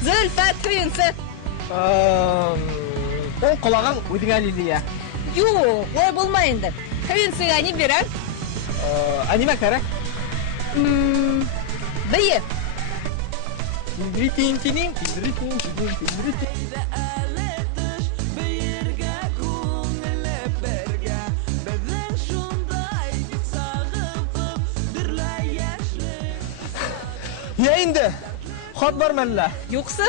Зөлфәт көйінсі. Ол қолаған өдің әлілия. Юқ, ой болмайынды. Көйінсіға не берем? Аниме кәрі? Бейі. Я инде. Хат бар мәллә. Юқсы,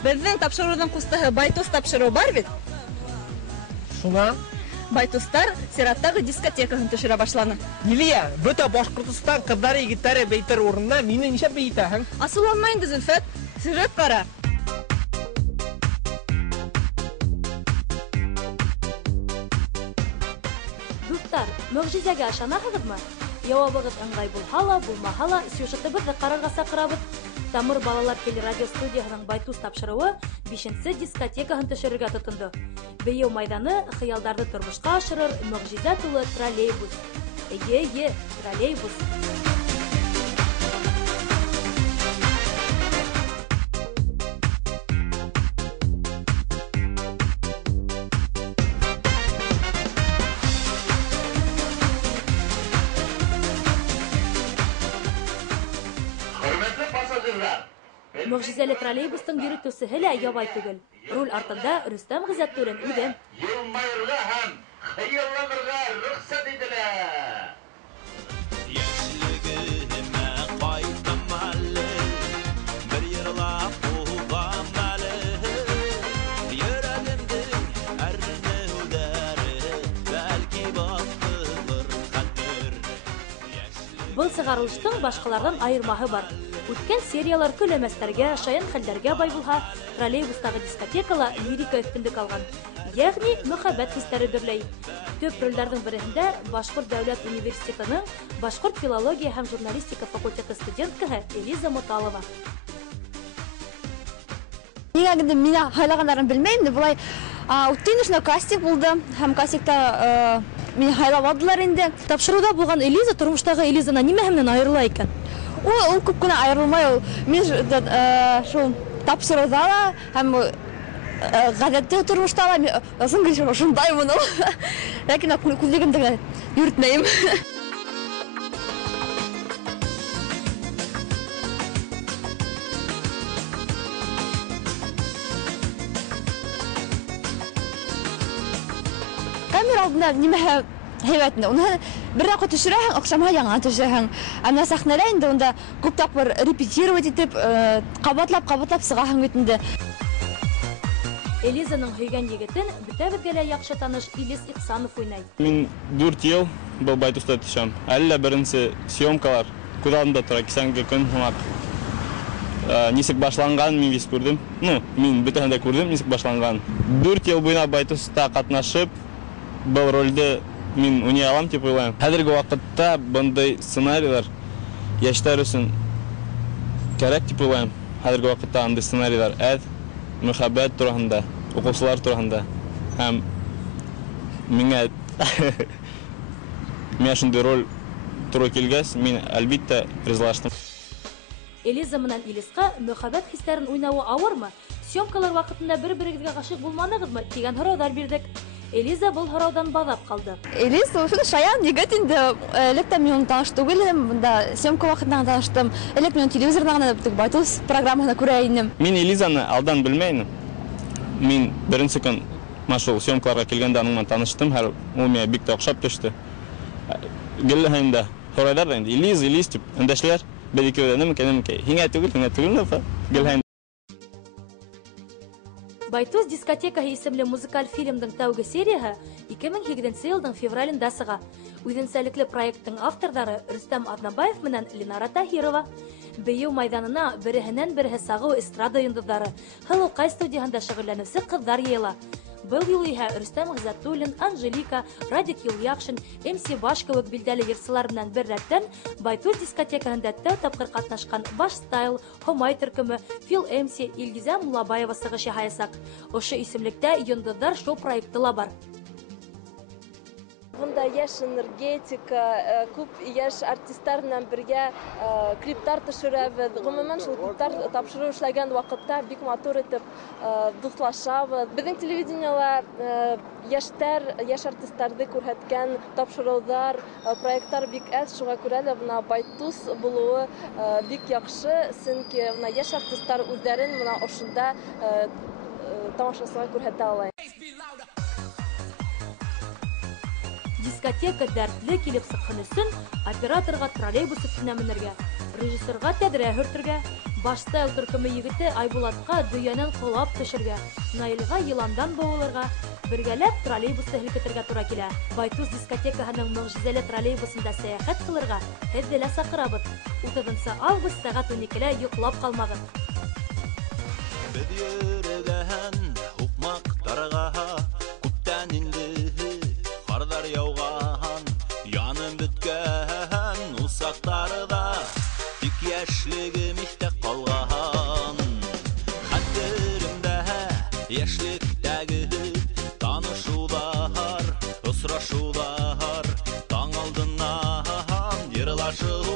біздің тапшырудың құстығы Байтус тапшыру бар бит. Шуна? Байтустар Сираттағы дискотекаһын төшерә башланы. Илия, бөтә Башкортстан кыздары егетләре бейтер урынына мине ничә бейтәһең? Асыланма инде, Зөлфәт. Сюжет кара. Дуслар, мөгъҗизәгә ышанаһығыҙмы? Яуабығыҙ ыңғай булһа ла, булмаһа ла, сюжетыбыҙҙы ҡарарға саҡырабыҙ. Тамыр балалар телерадио студияһының Байтус тапшырыуы 5-нче дискотекаһын төшөрөргә тотондо. Бейеү майҙаны хыялдарҙы тормошҡа ашырыр мөғжизә тулы троллейбус. Эйе, троллейбус. Мөгъжизәле троллейбустың йөрөтөүсеһе лә ябай түгел. Руль артында Рөстәм Ғиззәтуллин үҙем. Йылмайырға һәм хыялланырға рөхсәт ителә. Яшьлегемә ҡайтам әле, бер йырлап ҡуғам әле. Йөрәгемдең әрнеүҙәре, бәлки баҫтылыр хәтер. Был сығарылыштың башҡаларҙан айырмаһы бар. Үткән сериялар көләмәстәргә, шаян хәлдәргә бай булһа, троллейбустағы дискотекала лирика өҫтөнлөк алған. Йәғни мөхәббәт хистәре дөрләй. Төп ролдәрҙең береһендә Башҡорт дәүләт университетының Башҡорт филология һәм журналистика факультеты студенткаһы Элиза Моталова. Нигәгенде мине һайлағандарын белмәйем дә, булай үткән эшенә кастинг булды һәм кастингта мине һайлап алдылар инде. Тапшырыуҙа булған Элиза тормоштағы Элизанан нимәһе менән айырыла икән? Ул күп кенә айырылмай, ул мин шул тапшырыуҙа ла һәм ғәҙәттә тормошта ла ысын кеше шундаймын ул. Ләкин күҙлегемде генә йөрөтмәйем. Камера алдында нимәһе һәйбәт инде. Уны бер ваҡыт төшөрәһең, аҡшамға яңы төшөрәһең. Әммә сәхнәлә инде унда күп тапҡыр репетировать итеп, ҡабатлап сығаһың бит инде. Элизаның һөйгән егетен бөтәбеҙгә лә яҡшы таныш Илис Ихсанов уйнай. Мин 4 йыл был Байтуста төшәм. Әллә беренсе съемкалар күҙ алдымда тора, кисәнге көн һымаҡ. Нисек башланған мин вис күрдем. Мин бөтәһен дә күрдем, нисек башланған. 4 йыл буйына Байтуста ҡатнашып, был ролде мин уйнай алам дип уйлайым. Хәҙерге ваҡытта бындай сценарийлар йәштәр өсөн кәрәк дип уйлайым. Хәҙерге ваҡытта андай сценарийлар мөхәббәт тураһында, уҡыусылар тураһында. Һәм миңә шундай роль туры килгәс, мин әлбиттә ризалаштым. Элиза менән Илисҡа мөхәббәт хистәрен уйнауы ауырмы? Съемкалар ваҡытында бер-берегеҙгә ғашиҡ булманығыҙмы? Тигән һорауҙар бирҙек. Элиза был һорауҙан баҙап ҡалды. Элиза шул шаян егет инде. Элек мин уны таныш түгел, бында съемка ваҡытында таныштым. Элек мин телевизорҙа гына Байтус программаһына күрә инем. Мин Элизаны алдан белмәйем. Мин беренсе көн шул съемкаларға килгәндә аның менән таныштым, һәм ул миңә бик тә оҡшап төштө. Гелләһен дә һорайҙар да инде, Элиз тип өндәшләр. Бер икәүҙә немкә, һиңә түгел, гелләһен. Байтус дискотекаһы исемле музыкаль фильмдың тәүге серияһы 2008 йылдың февралендә сыға. Үҙенсәлекле проекттың авторҙары Рөстәм Аҙнабаев менән Ленара Таһирова. Бейеү майҙанына береһенән-береһе сағыу эстрада йондоҙҙары, Һылыуҡай студияһында шөғөлләнеүсе ҡыҙҙар йыйыла. Был юлы иһә Рөстәм Ғиззәтуллин, Анжелика, Радик Юлъяҡшин, МС Баш кеүек билдәле йырсылар менән бер рәттән Байтус дискотекаһында тәү тапҡыр ҡатнашҡан Баш Стайл, Һомай төркөмө, Фил МС, Илгизә Муллабаева сығыш яһаясаҡ. Ошо исемлектә йондоҙҙар шоу проекты ла бар. Бунда яш энергетика, күп яш артистлар белән бергә клиптар төшерәбез. Гомумән шул клиптар тапшыру эшләгән вакытта бик матур итеп дуслашабыз. Безнең телевидениела яшь артистларны күрһәткән тапшырулар, проекттар бик әз, шуңа күрә дә бuna Байтус булуы бик яхшы, сөнки бuna яшь артистлар үзләрен бuna ошында тамашасына күрһәтә ала. Дискотека дәртле килеп сыккан өсөн операторга троллейбус өстенә менергә, режиссерга тәдрә хөртергә, башта төркеме егете Айбулатка дөянән кулап төшергә, Наилга йыландан бавылырга, бергәләп троллейбусты һелкетергә туры килә. Байтус дискотекаһының мөгъҗизәле троллейбусында сәяхәт кылырга һеҙҙе лә саҡырабыҙ. 30 август сәғәт 12-лә йоҡлап ҡалмағыҙ. Беҙ йөрөгән һуҡмаҡтарға күптән инде ҡарҙар яуған, яным бөткән усаҡтарҙа тик йәшлегем иҫтә ҡалған. Хәтеремдә йәшлектәге танышыуҙар, осрашыуҙар, таң алдынан йырлашыу